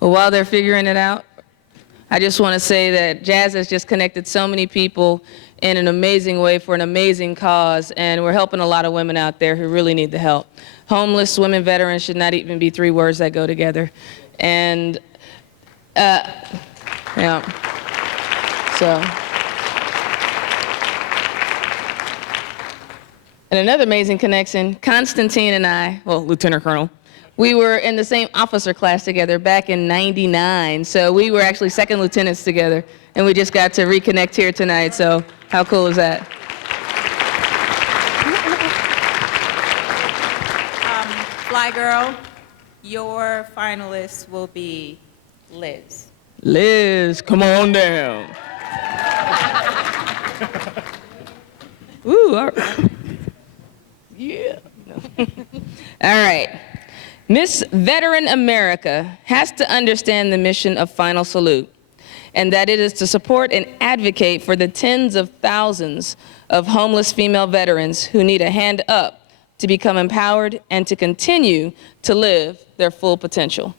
Well, while they're figuring it out, I just want to say that Jazz has just connected so many people in an amazing way for an amazing cause, and we're helping a lot of women out there who really need the help. Homeless women veterans should not even be three words that go together. And, yeah, so. And another amazing connection, Constantine and I, well, Lieutenant Colonel, we were in the same officer class together back in '99. So we were actually second lieutenants together, and we just got to reconnect here tonight. So how cool is that? Fly Girl, your finalist will be Liz. Liz, come on down. Ooh, all right. Yeah. All right. Miss Veteran America has to understand the mission of Final Salute, and that it is to support and advocate for the tens of thousands of homeless female veterans who need a hand up to become empowered and to continue to live their full potential.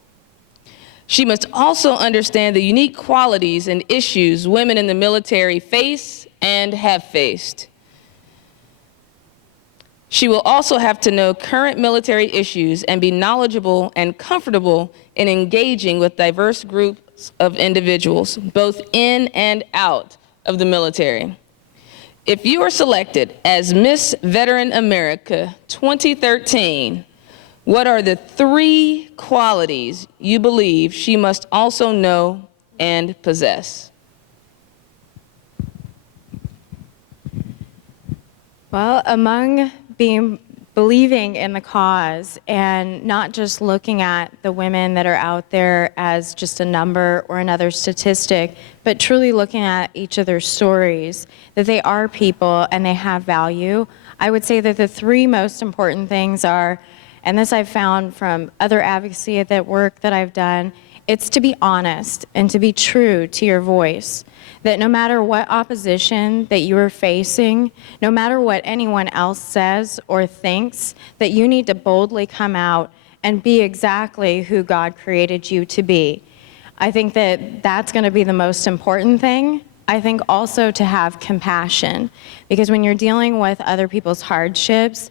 She must also understand the unique qualities and issues women in the military face and have faced. She will also have to know current military issues and be knowledgeable and comfortable in engaging with diverse groups of individuals, both in and out of the military. If you are selected as Miss Veteran America 2013, what are the 3 qualities you believe she must also know and possess? Well, among believing in the cause and not just looking at the women that are out there as just a number or another statistic, but truly looking at each of their stories, that they are people and they have value, I would say that the 3 most important things are, and this I've found from other advocacy at that work that I've done, it's to be honest and to be true to your voice. That no matter what opposition that you are facing, no matter what anyone else says or thinks, that you need to boldly come out and be exactly who God created you to be. I think that that's going to be the most important thing. I think also to have compassion, because when you're dealing with other people's hardships,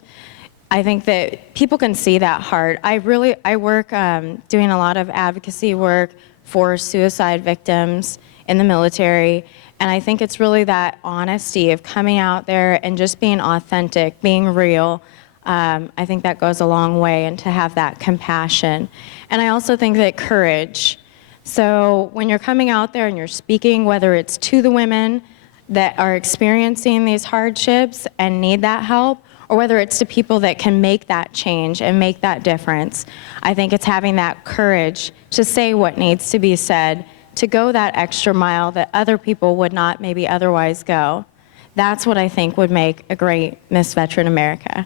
I think that people can see that heart. I work doing a lot of advocacy work for suicide victims in the military, and I think it's really that honesty of coming out there and just being authentic, being real. I think that goes a long way, and to have that compassion. And I also think that courage. So when you're coming out there and you're speaking, whether it's to the women that are experiencing these hardships and need that help, or whether it's to people that can make that change and make that difference, I think it's having that courage to say what needs to be said, to go that extra mile that other people would not maybe otherwise go. That's what I think would make a great Miss Veteran America.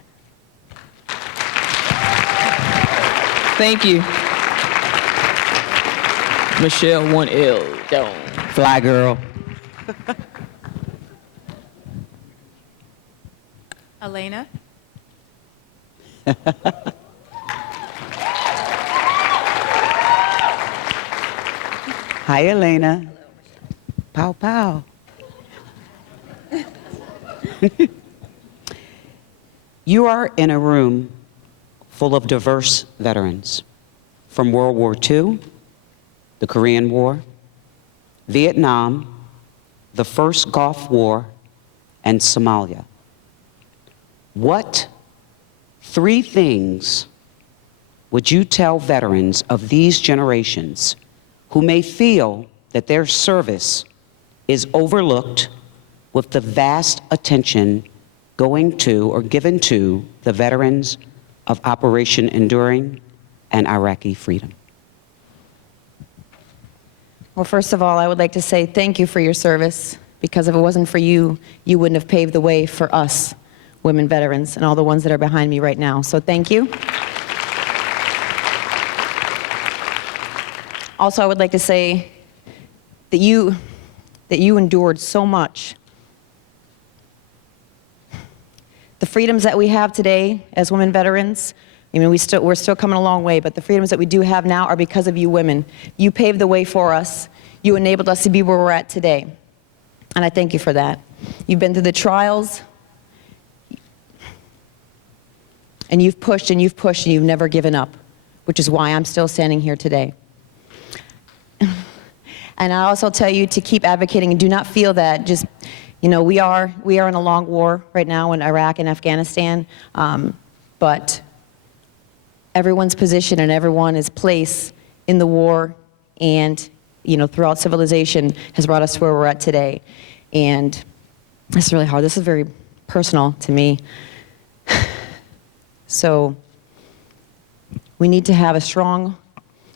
Thank you. Michelle 1L, down. Fly Girl. Elena? Hi, Elena. Pow, pow. You are in a room full of diverse veterans from World War II, the Korean War, Vietnam, the first Gulf War, and Somalia. What 3 things would you tell veterans of these generations who may feel that their service is overlooked with the vast attention going to or given to the veterans of Operation Enduring and Iraqi Freedom? Well, first of all, I would like to say thank you for your service, because if it wasn't for you, you wouldn't have paved the way for us, women veterans, and all the ones that are behind me right now. So thank you. Also, I would like to say that you endured so much. The freedoms that we have today as women veterans, I mean, we're still coming a long way, but the freedoms that we do have now are because of you women. You paved the way for us. You enabled us to be where we're at today. And I thank you for that. You've been through the trials, and you've pushed and you've pushed and you've never given up, which is why I'm still standing here today. And I also tell you to keep advocating and do not feel that just, you know, we are in a long war right now in Iraq and Afghanistan, but everyone's position and everyone's place in the war and, you know, throughout civilization has brought us to where we're at today. And it's really hard. This is very personal to me. So we need to have a strong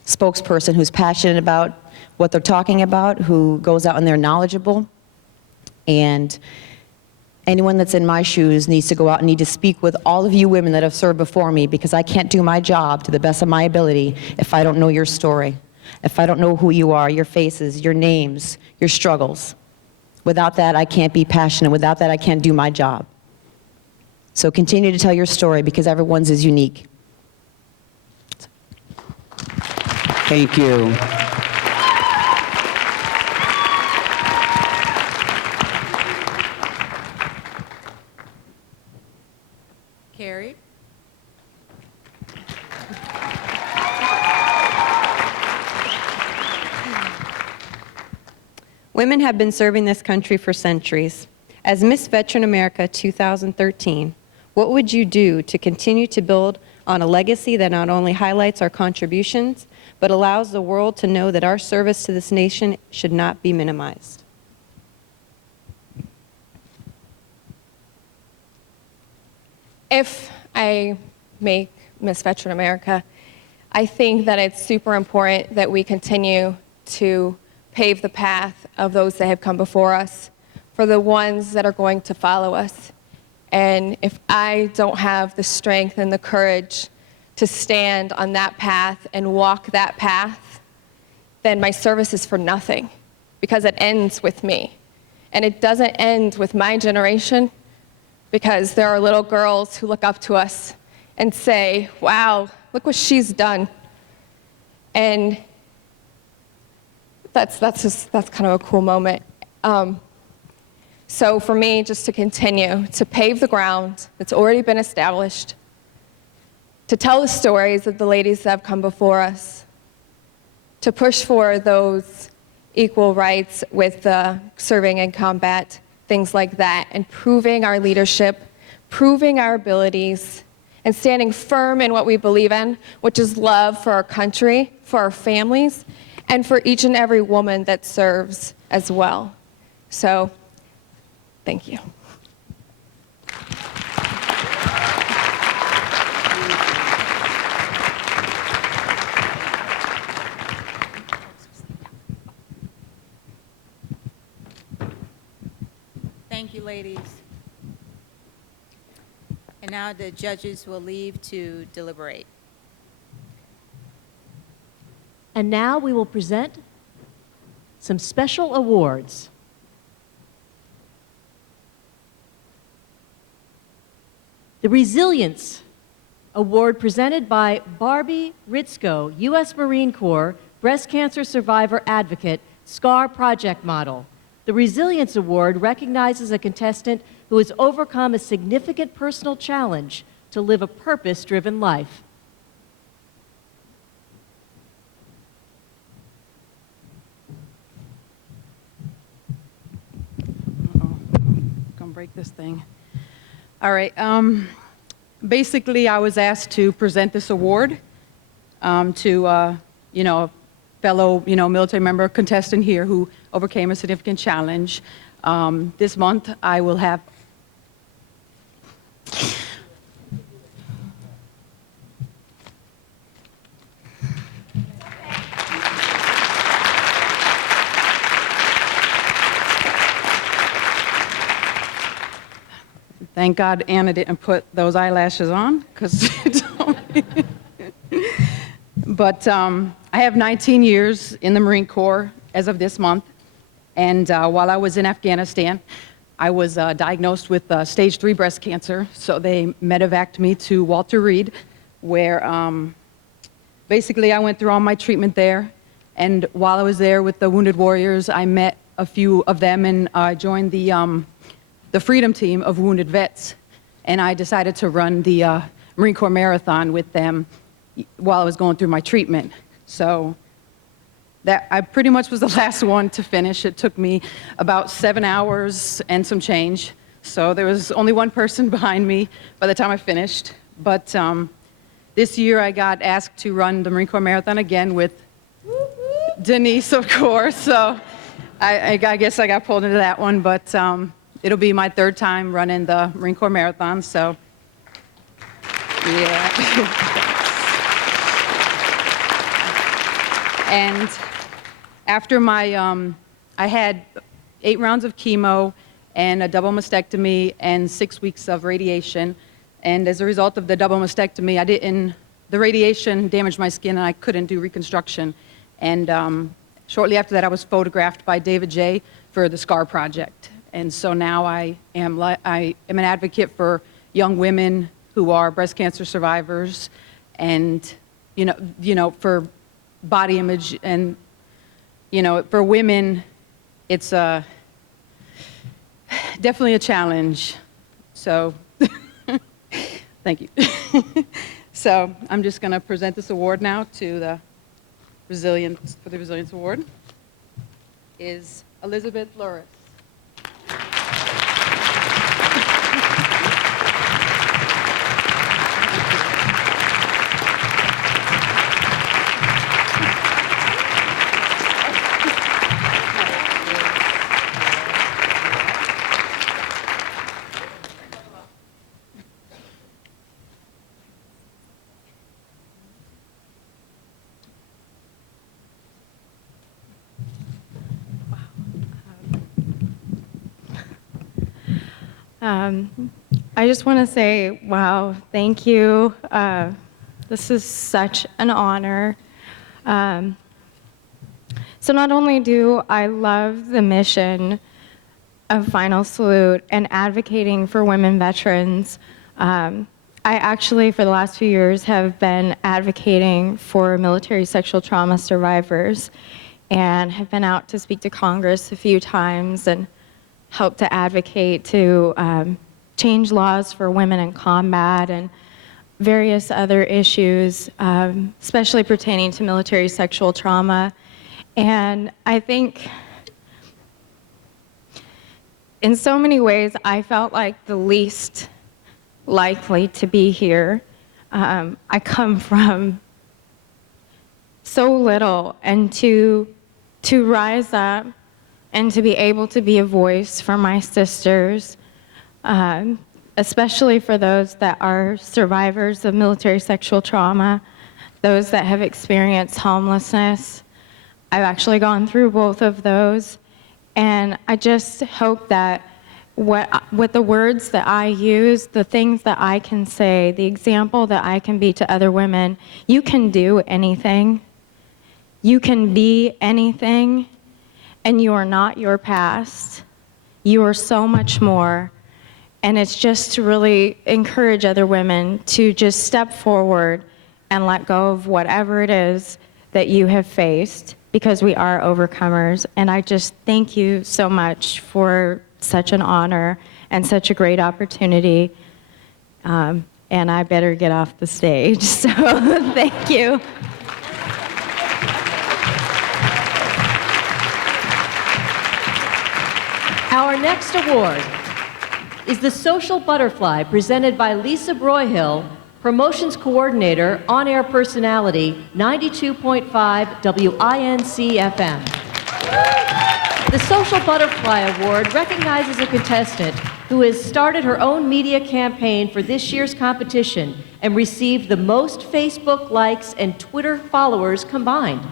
spokesperson who's passionate about what they're talking about, who goes out and they're knowledgeable. And anyone that's in my shoes needs to go out and need to speak with all of you women that have served before me, because I can't do my job to the best of my ability if I don't know your story, if I don't know who you are, your faces, your names, your struggles. Without that, I can't be passionate. Without that, I can't do my job. So continue to tell your story, because everyone's is unique. Thank you. Carrie? Women have been serving this country for centuries. As Miss Veteran America 2013, what would you do to continue to build on a legacy that not only highlights our contributions, but allows the world to know that our service to this nation should not be minimized? If I make Miss Veteran America, I think that it's super important that we continue to pave the path of those that have come before us for the ones that are going to follow us. And if I don't have the strength and the courage to stand on that path and walk that path, then my service is for nothing, because it ends with me. And it doesn't end with my generation, because there are little girls who look up to us and say, wow, look what she's done. And that's kind of a cool moment. So for me, just to continue to pave the ground that's already been established, to tell the stories of the ladies that have come before us, to push for those equal rights with serving in combat, things like that, and proving our leadership, proving our abilities, and standing firm in what we believe in, which is love for our country, for our families, and for each and every woman that serves as well. So, thank you. Thank you, ladies. And now the judges will leave to deliberate. And now we will present some special awards. The Resilience Award presented by Barbie Ritzko, U.S. Marine Corps, breast cancer survivor advocate, SCAR project model. The Resilience Award recognizes a contestant who has overcome a significant personal challenge to live a purpose-driven life. Gonna break this thing. All right. Basically, I was asked to present this award to a fellow military member contestant here who overcame a significant challenge. This month, I will have. Thank God Anna didn't put those eyelashes on, because but I have 19 years in the Marine Corps as of this month, and while I was in Afghanistan, I was diagnosed with stage 3 breast cancer, so they medevaced me to Walter Reed where basically I went through all my treatment there. And while I was there with the Wounded Warriors, I met a few of them and joined the Freedom Team of Wounded Vets. And I decided to run the Marine Corps Marathon with them while I was going through my treatment. So that I pretty much was the last one to finish. It took me about 7 hours and some change. So there was only one person behind me by the time I finished. But this year I got asked to run the Marine Corps Marathon again with Denise, of course. So I guess I got pulled into that one. But it'll be my third time running the Marine Corps Marathon. So yeah. And after my, I had 8 rounds of chemo and a double mastectomy and 6 weeks of radiation. And as a result of the double mastectomy, the radiation damaged my skin and I couldn't do reconstruction. And shortly after that, I was photographed by David J. for the SCAR project. And so now I am an advocate for young women who are breast cancer survivors and, for body image and, for women, it's definitely a challenge. So, thank you. So I'm just going to present this award now to the Resilience Award. Is Elizabeth Luris. I just want to say, wow, thank you. This is such an honor. So not only do I love the mission of Final Salute and advocating for women veterans, I actually, for the last few years, have been advocating for military sexual trauma survivors and have been out to speak to Congress a few times and help to advocate to change laws for women in combat and various other issues, especially pertaining to military sexual trauma. And I think in so many ways, I felt like the least likely to be here. I come from so little, and to rise up and to be able to be a voice for my sisters, especially for those that are survivors of military sexual trauma, those that have experienced homelessness. I've actually gone through both of those, and I just hope that with the words that I use, the things that I can say, the example that I can be to other women, you can do anything, you can be anything, and you are not your past. You are so much more. And it's just to really encourage other women to just step forward and let go of whatever it is that you have faced, because we are overcomers. And I just thank you so much for such an honor and such a great opportunity. And I better get off the stage, so thank you. Our next award is the Social Butterfly, presented by Lisa Broyhill, Promotions Coordinator, On-Air Personality, 92.5 WINC FM. The Social Butterfly Award recognizes a contestant who has started her own media campaign for this year's competition and received the most Facebook likes and Twitter followers combined.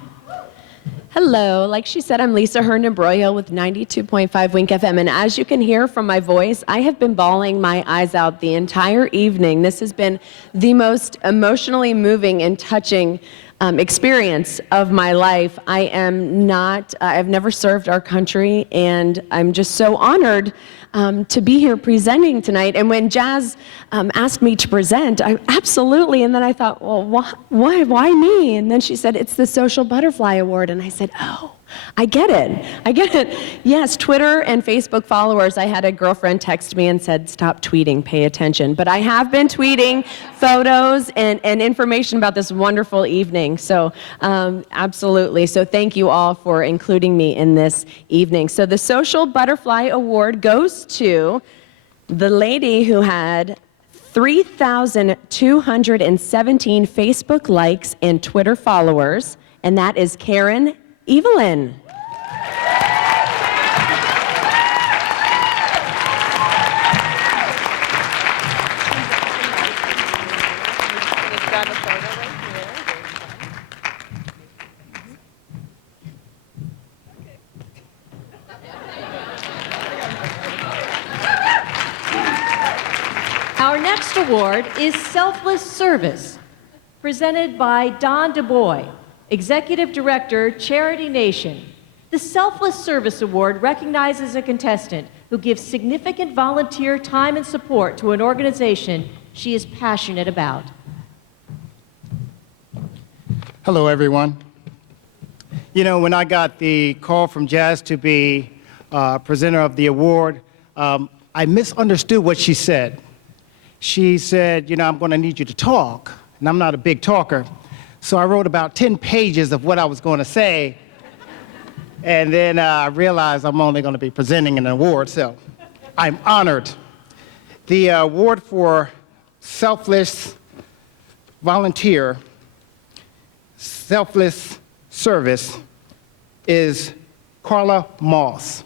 Hello, like she said, I'm Lisa Herndon Broyhill with 92.5 Wink FM, and as you can hear from my voice, I have been bawling my eyes out the entire evening. This has been the most emotionally moving and touching experience of my life. I am not, I've never served our country, and I'm just so honored to be here presenting tonight. And when Jazz asked me to present, I absolutely, and then I thought, well, why me? And then she said, it's the Social Butterfly Award. And I said, oh, I get it. I get it. Yes, Twitter and Facebook followers. I had a girlfriend text me and said, stop tweeting, pay attention. But I have been tweeting photos and information about this wonderful evening. So absolutely. So thank you all for including me in this evening. So the Social Butterfly Award goes to the lady who had 3,217 Facebook likes and Twitter followers, and that is Karen Evelyn. Our next award is Selfless Service, presented by Don DuBois, Executive Director, Charity Nation. The Selfless Service Award recognizes a contestant who gives significant volunteer time and support to an organization she is passionate about. Hello, everyone. You know, when I got the call from Jazz to be presenter of the award, I misunderstood what she said. She said, you know, I'm going to need you to talk, and I'm not a big talker. So I wrote about 10 pages of what I was going to say, and then I realized I'm only going to be presenting an award, so I'm honored. The award for selfless volunteer, selfless service is Carla Moss.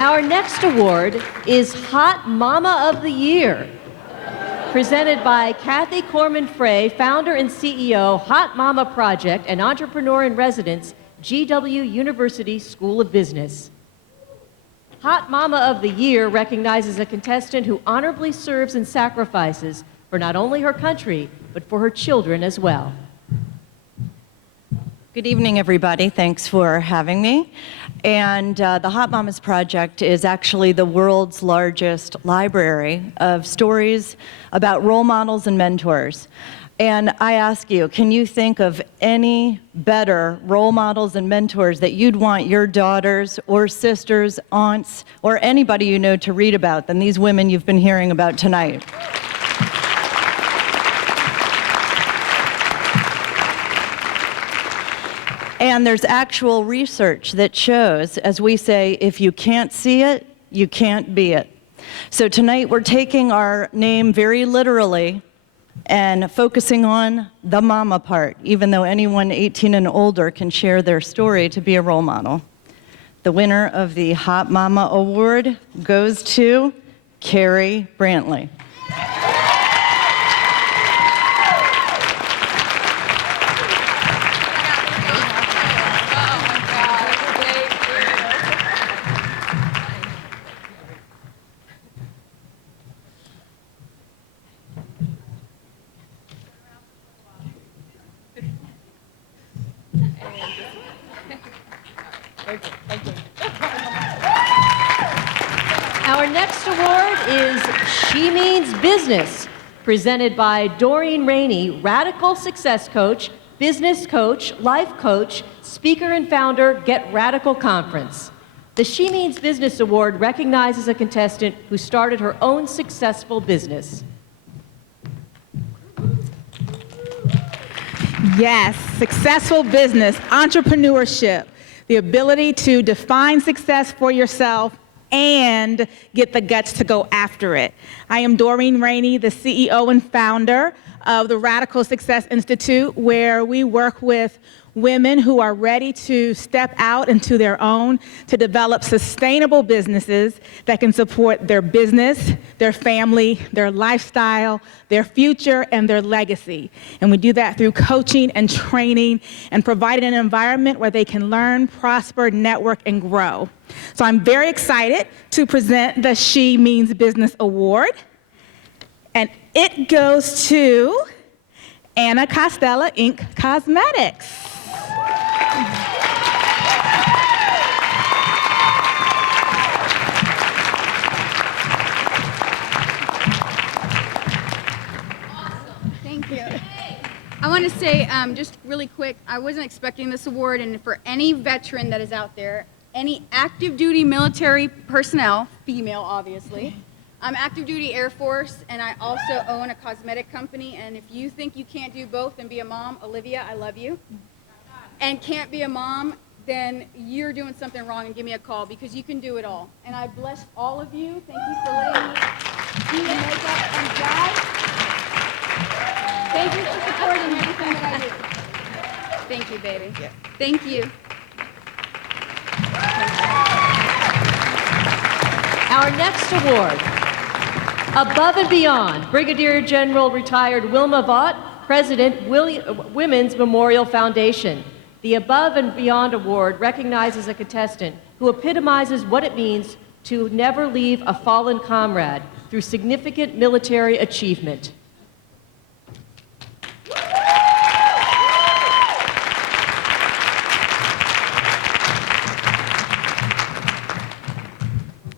Our next award is Hot Mama of the Year, presented by Kathy Corman Frey, founder and CEO, Hot Mama Project, and entrepreneur in residence, GW University School of Business. Hot Mama of the Year recognizes a contestant who honorably serves and sacrifices for not only her country, but for her children as well. Good evening, everybody. Thanks for having me. And the Hot Mamas Project is actually the world's largest library of stories about role models and mentors. And I ask you, can you think of any better role models and mentors that you'd want your daughters or sisters, aunts, or anybody you know to read about than these women you've been hearing about tonight? And there's actual research that shows, as we say, if you can't see it, you can't be it. So tonight we're taking our name very literally and focusing on the mama part, even though anyone 18 and older can share their story to be a role model. The winner of the Hot Mama Award goes to Carrie Brantley. Our next award is She Means Business, presented by Doreen Rainey, radical success coach, business coach, life coach, speaker and founder, Get Radical Conference. The She Means Business Award recognizes a contestant who started her own successful business. Yes, successful business, entrepreneurship, the ability to define success for yourself, and get the guts to go after it. I am Doreen Rainey, the CEO and founder of the Radical Success Institute, where we work with women who are ready to step out into their own, to develop sustainable businesses that can support their business, their family, their lifestyle, their future, and their legacy. And we do that through coaching and training and providing an environment where they can learn, prosper, network, and grow. So I'm very excited to present the She Means Business Award. And it goes to Anna Costella, Inc. Cosmetics. Thank you. I want to say just really quick, I wasn't expecting this award, and for any veteran that is out there, any active duty military personnel, female obviously, I'm active duty Air Force, and I also own a cosmetic company, and if you think you can't do both and be a mom, Olivia, I love you, and can't be a mom, then you're doing something wrong, and give me a call, because you can do it all. And I bless all of you. Thank you for letting me do the makeup and drive. Thank you for supporting everything that I do. Thank you, baby. Thank you. Our next award, Above and Beyond, Brigadier General retired Wilma Vaught, President, Women's Memorial Foundation. The Above and Beyond Award recognizes a contestant who epitomizes what it means to never leave a fallen comrade through significant military achievement.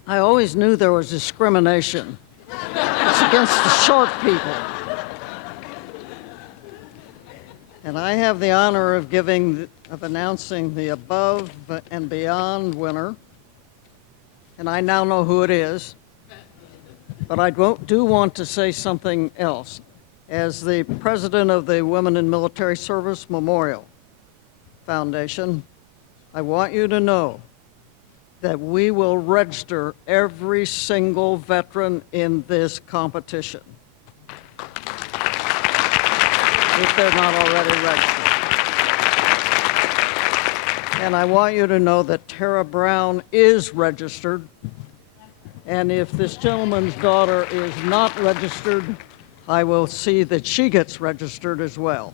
I always knew there was discrimination. It's against the short people. And I have the honor of announcing the Above and Beyond winner. And I now know who it is. But I do want to say something else. As the president of the Women in Military Service Memorial Foundation, I want you to know that we will register every single veteran in this competition, if they're not already registered. And I want you to know that Tara Brown is registered, and if this gentleman's daughter is not registered, I will see that she gets registered as well.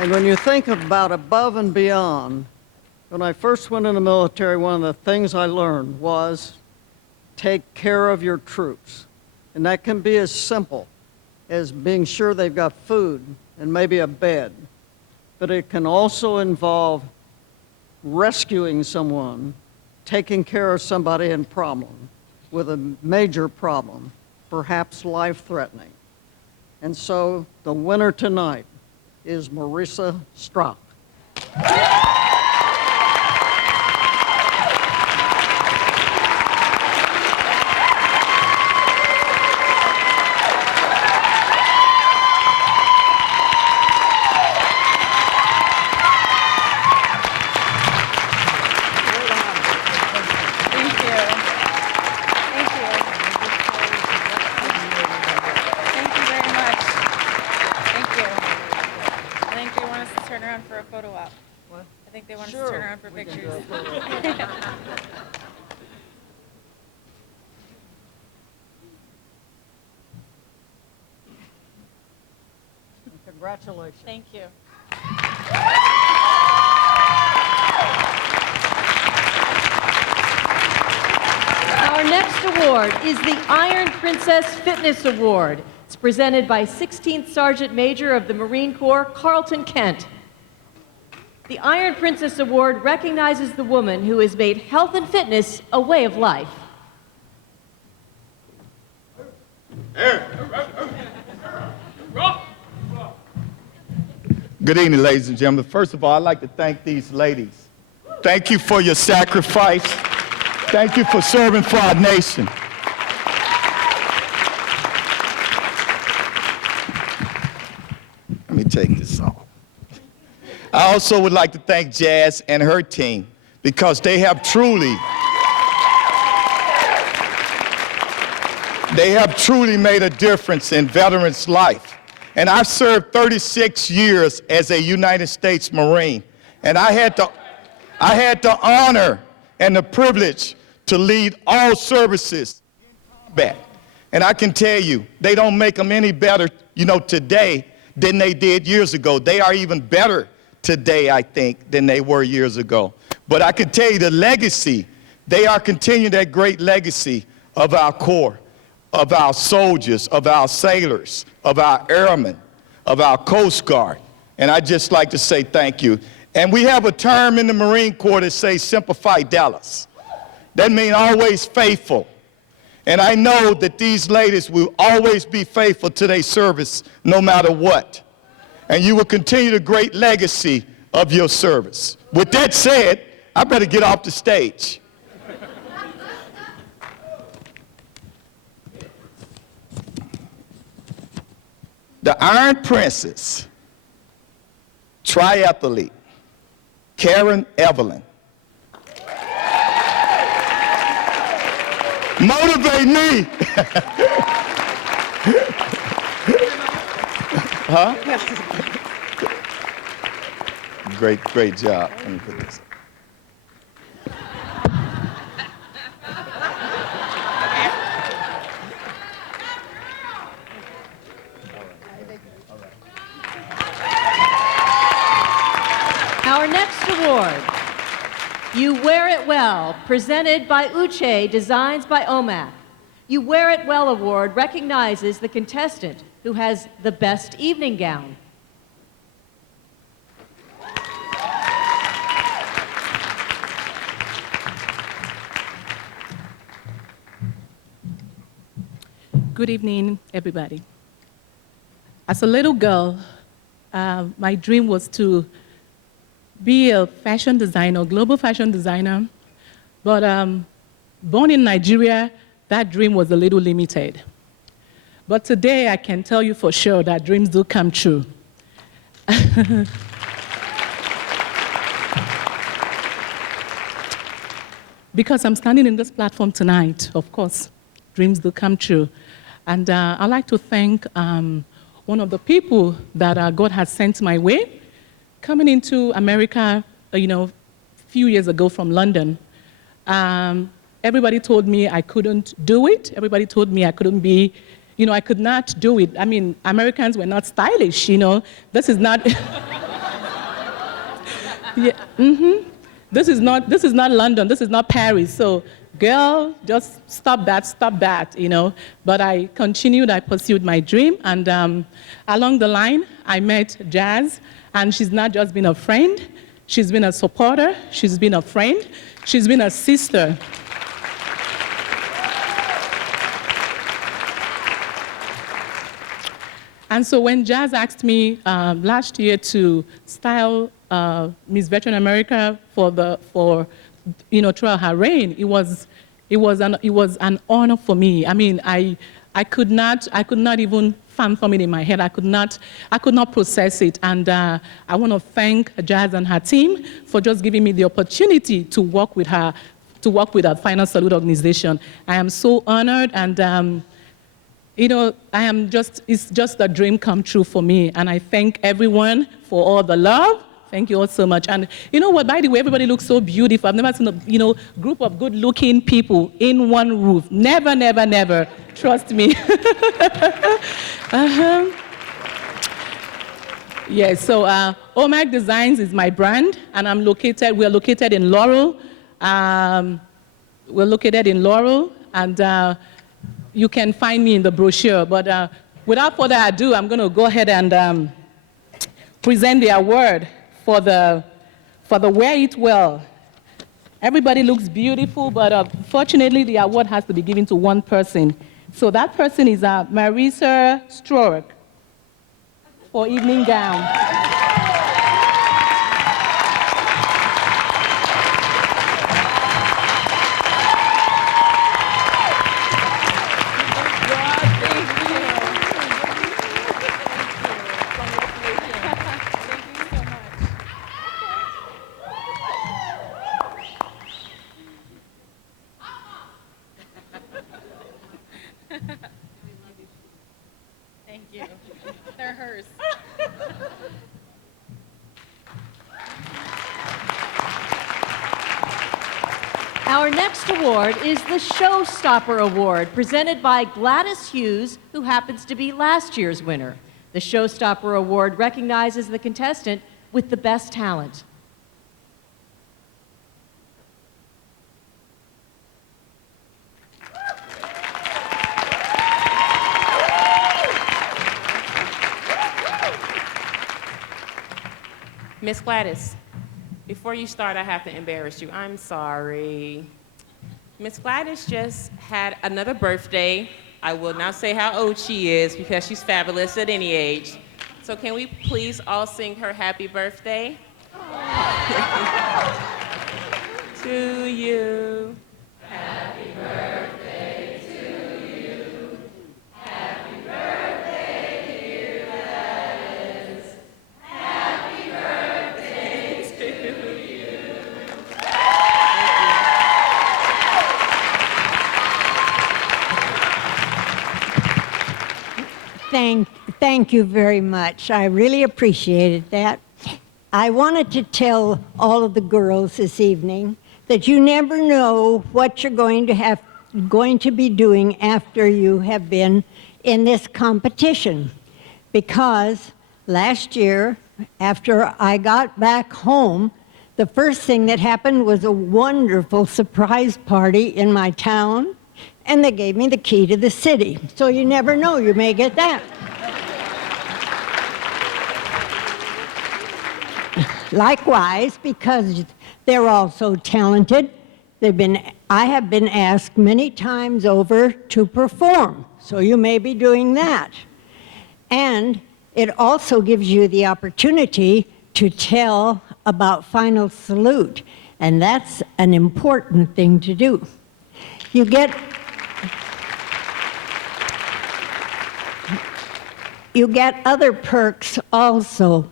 And when you think about above and beyond, when I first went in the military, one of the things I learned was take care of your troops. And that can be as simple as being sure they've got food and maybe a bed. But it can also involve rescuing someone, taking care of somebody in problem, with a major problem, perhaps life-threatening. And so the winner tonight is Marissa Strock. Congratulations. Thank you. Our next award is the Iron Princess Fitness Award. It's presented by 16th Sergeant Major of the Marine Corps, Carlton Kent. The Iron Princess Award recognizes the woman who has made health and fitness a way of life. Good evening, ladies and gentlemen. First of all, I'd like to thank these ladies. Thank you for your sacrifice. Thank you for serving for our nation. Let me take this off. I also would like to thank Jazz and her team because they have truly made a difference in veterans' life. And I've served 36 years as a United States Marine, and I had the honor and the privilege to lead all services in combat. And I can tell you, they don't make them any better, today than they did years ago. They are even better today, I think, than they were years ago. But I can tell you the legacy, they are continuing that great legacy of our Corps, of our soldiers, of our sailors, of our airmen, of our Coast Guard. And I'd just like to say thank you. And we have a term in the Marine Corps that says Semper Fidelis. That means always faithful. And I know that these ladies will always be faithful to their service no matter what. And you will continue the great legacy of your service. With that said, I better get off the stage. The Iron Princess, triathlete, Karen Evelyn. Motivate me. Huh? Great job. Let me put this. Our next award, You Wear It Well, presented by Uche, Designs by OMAC. You Wear It Well Award recognizes the contestant who has the best evening gown. Good evening, everybody. As a little girl, my dream was to be a fashion designer, global fashion designer. But born in Nigeria, that dream was a little limited. But today, I can tell you for sure that dreams do come true. Because I'm standing in this platform tonight, of course, dreams do come true. And I'd like to thank one of the people that God has sent my way. Coming into America, a few years ago from London, everybody told me I couldn't do it. Everybody told me I couldn't be, I could not do it. I mean, Americans were not stylish, This is not, yeah, This is not London, this is not Paris. So, girl, just stop that, But I continued, I pursued my dream, and along the line, I met Jazz, and she's not just been a friend, she's been a supporter, she's been a friend, she's been a sister. And so when Jazz asked me last year to style Miss Veteran America throughout her reign, it was an honor for me. I mean, I could not even fathom it in my head. I could not process it. And I want to thank Jazz and her team for just giving me the opportunity to work with her, Final Salute organization. I am so honored, and it's just a dream come true for me. And I thank everyone for all the love. Thank you all so much. And you know what, by the way, everybody looks so beautiful. I've never seen a group of good-looking people in one roof. Never, never, never. Trust me. Yeah, so OMAC Designs is my brand, and we're located in Laurel. And you can find me in the brochure. But without further ado, I'm going to go ahead and present the award for the Wear It Well. Everybody looks beautiful, but fortunately, the award has to be given to one person. So that person is Marisa Stroek for evening gown. Our next award is the Showstopper Award, presented by Gladys Hughes, who happens to be last year's winner. The Showstopper Award recognizes the contestant with the best talent. Miss Gladys, before you start, I have to embarrass you. I'm sorry. Miss Gladys just had another birthday. I will not say how old she is because she's fabulous at any age. So can we please all sing her happy birthday? To you. Happy birthday to you. Happy birthday, dear Gladys. Happy birthday to you. Thank you very much. I really appreciated that. I wanted to tell all of the girls this evening that you never know what you're going to be doing after you have been in this competition. Because last year, after I got back home, the first thing that happened was a wonderful surprise party in my town, and they gave me the key to the city. So you never know, you may get that. Likewise, because they're all so talented, I have been asked many times over to perform, so you may be doing that. And it also gives you the opportunity to tell about Final Salute, and that's an important thing to do. You get other perks also.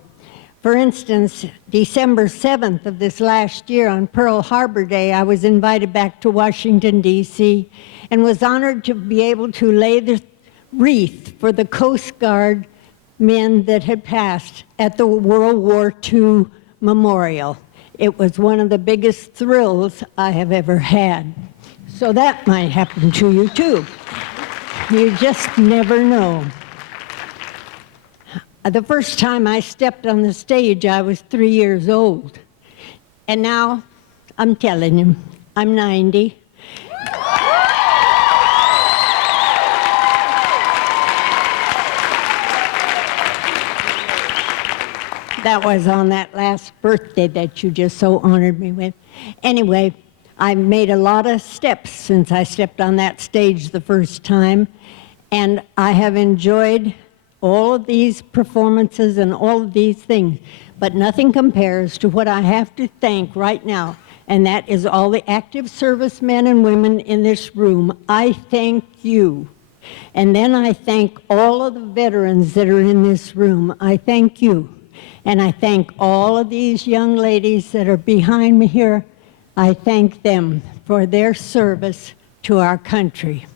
For instance, December 7th of this last year on Pearl Harbor Day, I was invited back to Washington, D.C., and was honored to be able to lay the wreath for the Coast Guard men that had passed at the World War II Memorial. It was one of the biggest thrills I have ever had. So that might happen to you too. You just never know. The first time I stepped on the stage, I was 3 years old. And now, I'm telling you, I'm 90. That was on that last birthday that you just so honored me with. Anyway, I made a lot of steps since I stepped on that stage the first time, and I have enjoyed all of these performances and all of these things, but nothing compares to what I have to thank right now, and that is all the active servicemen and women in this room. I thank you. And then I thank all of the veterans that are in this room. I thank you. And I thank all of these young ladies that are behind me here. I thank them for their service to our country.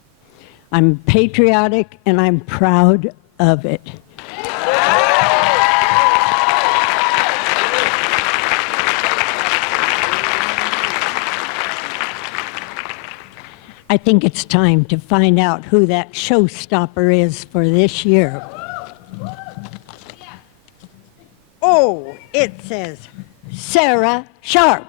I'm patriotic and I'm proud of it. I think it's time to find out who that showstopper is for this year. Oh, it says Sarah Sharp.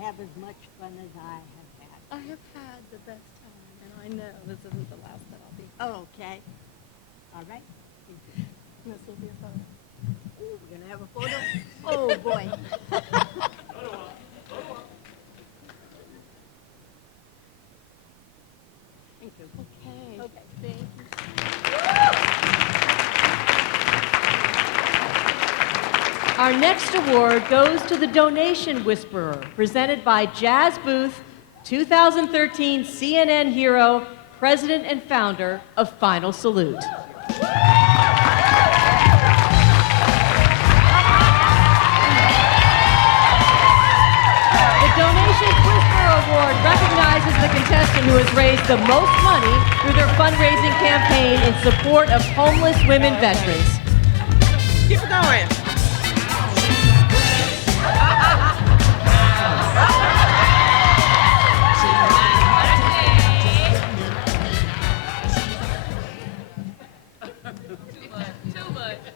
Have as much fun as I have had. I have had the best time, and I know this isn't the last that I'll be. Oh, okay. All right. This will be a photo. Ooh, we're going to have a photo? Oh, boy. Thank you. Okay. Okay. Thank you. Our next award goes to the Donation Whisperer, presented by Jazz Booth, 2013 CNN hero, president and founder of Final Salute. The Donation Whisperer Award recognizes the contestant raised the most money through their fundraising campaign in support of homeless women veterans. Keep it going.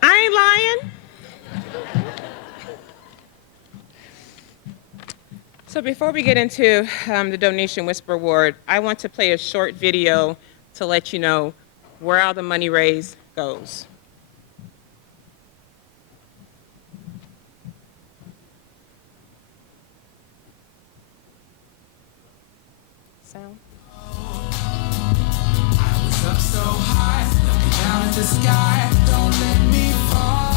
I ain't lying. So before we get into the Donation Whisper Award, I want to play a short video to let you know where all the money raised goes. Sound? I was up so high, looking down at the sky. Don't let me fall.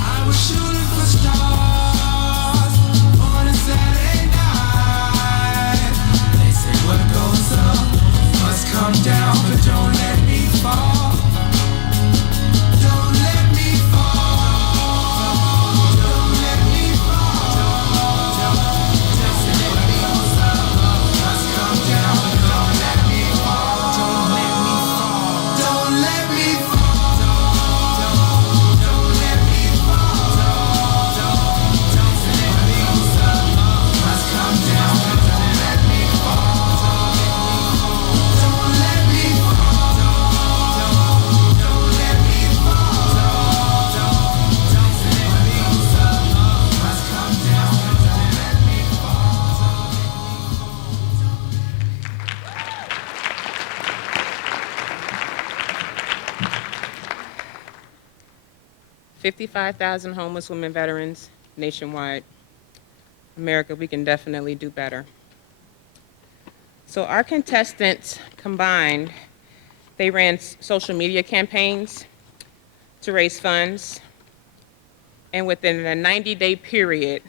I was shooting for stars on a Saturday night. They say what goes up must come down, but don't let me fall. Don't let me fall. Don't let me fall. They say what goes up must come down, but don't let me fall. Don't let me fall. Don't let me fall. Don't let me fall. They say what goes up must come down, but don't let me fall. Don't let me fall. Don't let me fall. They say what goes up must come down, but don't let me fall. 55,000 homeless women veterans nationwide. America, we can definitely do better. So our contestants combined, they ran social media campaigns to raise funds, and within a 90-day period,